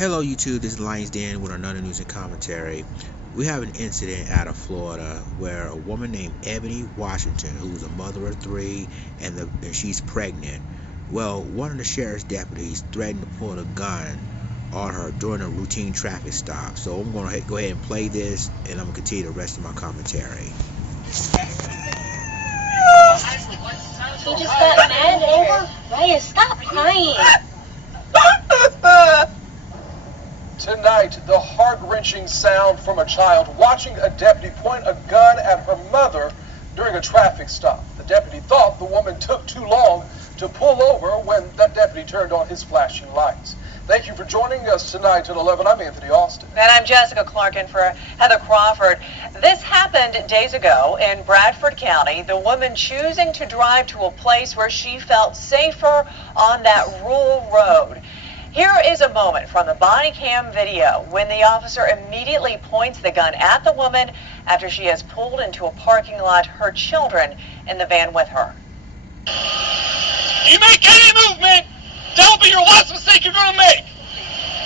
Hello YouTube, this is Lions Den with another news and commentary. We have an incident out of Florida where a woman named Ebony Washington, who's a mother of three and she's pregnant. Well, one of the sheriff's deputies threatened to pull a gun on her during a routine traffic stop. So I'm going to go ahead and play this, and I'm going to continue the rest of my commentary. He just got mad over Ryan. Stop crying. Tonight, the heart-wrenching sound from a child watching a deputy point a gun at her mother during a traffic stop. The deputy thought the woman took too long to pull over when that deputy turned on his flashing lights. Thank you for joining us tonight at 11. I'm Anthony Austin. And I'm Jessica Clark in for Heather Crawford. This happened days ago in Bradford County. The woman choosing to drive to a place where she felt safer on that rural road. Here is a moment from the body cam video when the officer immediately points the gun at the woman after she has pulled into a parking lot, her children in the van with her. You make any movement, that'll be your last mistake you're going to make.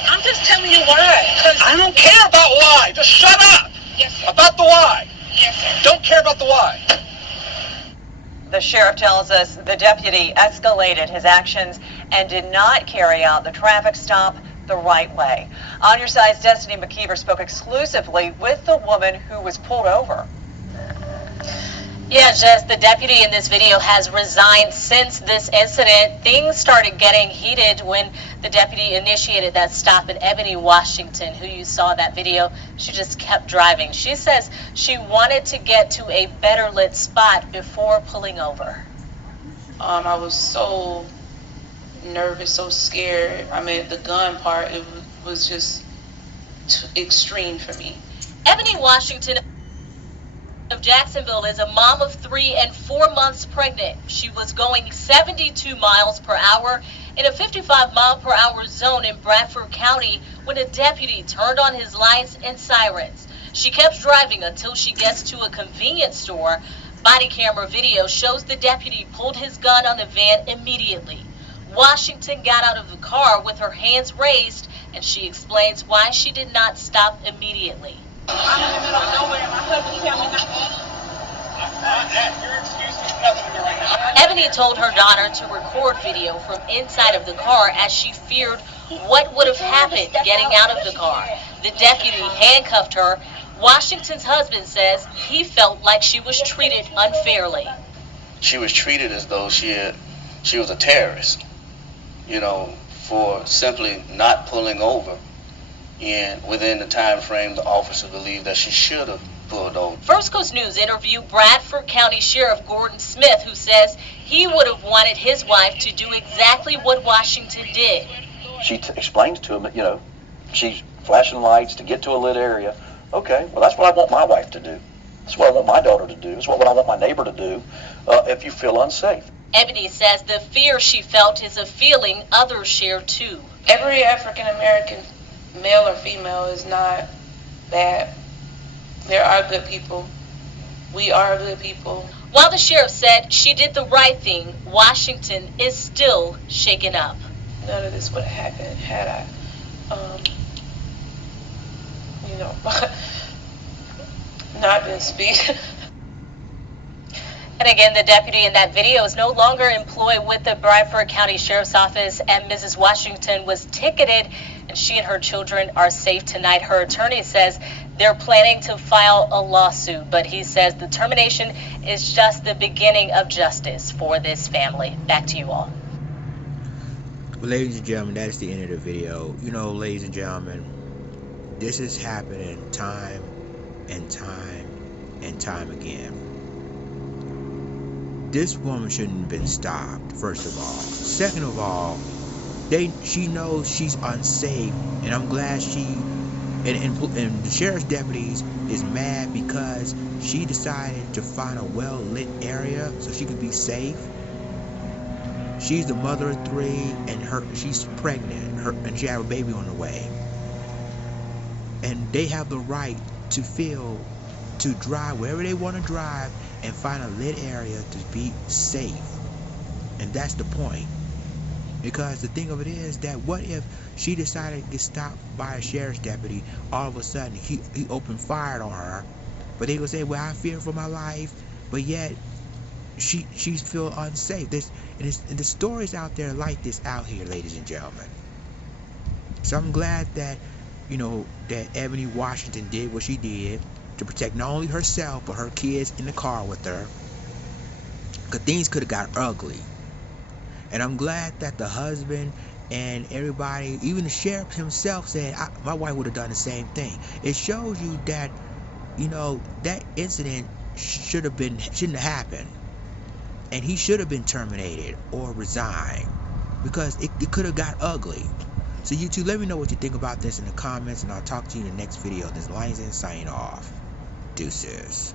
I'm just telling you why. I don't care about why. Just shut up. Yes, sir. About the why. Yes, sir. Don't care about the why. The sheriff tells us the deputy escalated his actions and did not carry out the traffic stop the right way. On Your Side's Destiny McKeever spoke exclusively with the woman who was pulled over. Yeah, Jess, the deputy in this video has resigned since this incident. Things started getting heated when the deputy initiated that stop at Ebony Washington, who you saw that video. She just kept driving. She says she wanted to get to a better lit spot before pulling over. I was so nervous, so scared. I mean, the gun part, it was just extreme for me. Ebony Washington of Jacksonville is a mom of 3 and 4 months pregnant. She was going 72 miles per hour in a 55-mile-per-hour zone in Bradford County when a deputy turned on his lights and sirens. She kept driving until she gets to a convenience store. Body camera video shows the deputy pulled his gun on the van immediately. Washington got out of the car with her hands raised, and she explains why she did not stop immediately. I'm in the middle of nowhere. My husband tell me not Your excuse is nothing to me right now. Ebony told her daughter to record video from inside of the car as she feared what would have happened getting out of the car. The deputy handcuffed her. Washington's husband says he felt like she was treated unfairly. She was treated as though she was a terrorist, for simply not pulling over. And within the time frame, the officer believed that she should have pulled over. First Coast News interviewed Bradford County Sheriff Gordon Smith, who says he would have wanted his wife to do exactly what Washington did. She explains to him that, she's flashing lights to get to a lit area. Okay, well, that's what I want my wife to do. That's what I want my daughter to do. That's what I want my neighbor to do if you feel unsafe. Ebony says the fear she felt is a feeling others share too. Every African American, male or female, is not bad. There are good people. We are good people. While the sheriff said she did the right thing, Washington is still shaken up. None of this would have happened had I, not been speaking. And again, the deputy in that video is no longer employed with the Bradford County Sheriff's Office, and Mrs. Washington was ticketed, and she and her children are safe tonight. Her attorney says they're planning to file a lawsuit, but he says the termination is just the beginning of justice for this family. Back to you all. Well, ladies and gentlemen, that is the end of the video. Ladies and gentlemen, this is happening time and time and time again. This woman shouldn't have been stopped, first of all. Second of all, she knows she's unsafe, and I'm glad and the sheriff's deputies is mad because she decided to find a well-lit area so she could be safe. She's the mother of 3, and she's pregnant, and she have a baby on the way. And they have the right to drive wherever they want to drive and find a lit area to be safe. And that's the point. Because the thing of it is that what if she decided to get stopped by a sheriff's deputy, all of a sudden he opened fire on her, but they gonna say, well, I fear for my life, but yet she feel unsafe. And the stories out there like this out here, ladies and gentlemen. So I'm glad that, you know, that Ebony Washington did what she did to protect not only herself but her kids in the car with her, because things could have got ugly. And I'm glad that the husband and everybody, even the sheriff himself, said my wife would have done the same thing. It shows you that, you know, that incident shouldn't have happened, and he should have been terminated or resigned, because it could have got ugly. So you two, let me know what you think about this in the comments, and I'll talk to you in the next video. This is Lions signing off. Deuces.